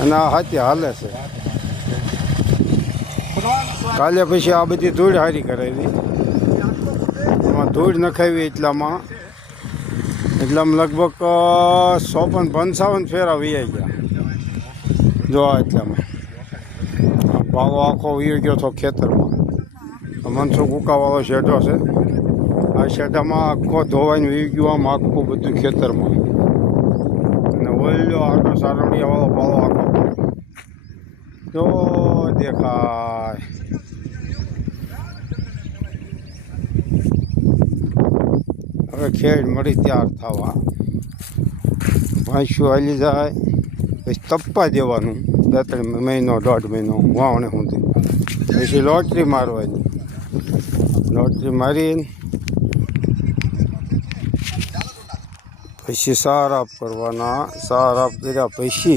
અને આ હાથી હાલે છે. કાલે પછી આ બધી ધૂળ હારી કરાવી, એમાં ધૂળ નખાવી એટલામાં લગભગ 55 ફેરા વીઆઈ ગયા. જો આ એટલામાં ભાવો આખો વી ગયો હતો ખેતરમાં. મનસુખ ઉકાવાળો શેઢો છે. આ શેઢામાં આખો ધોવાઈને વી ગયું, આમ આખું બધું ખેતરમાં. અને ઓલ્યો આગળ સારવડિયાવાળો પાળો આખો જો દેખાય. હવે ખેડ મળી તૈયાર થવા, ભેંસું હાલી જાય પછી તપવા દેવાનું 2-3 મહિનો 1.5 મહિનો વાવણે સુધી. પછી લોટરી મારવાની, લોટરી મારીને પછી સાર આપ કરવાના. સાર આપ કર્યા પછી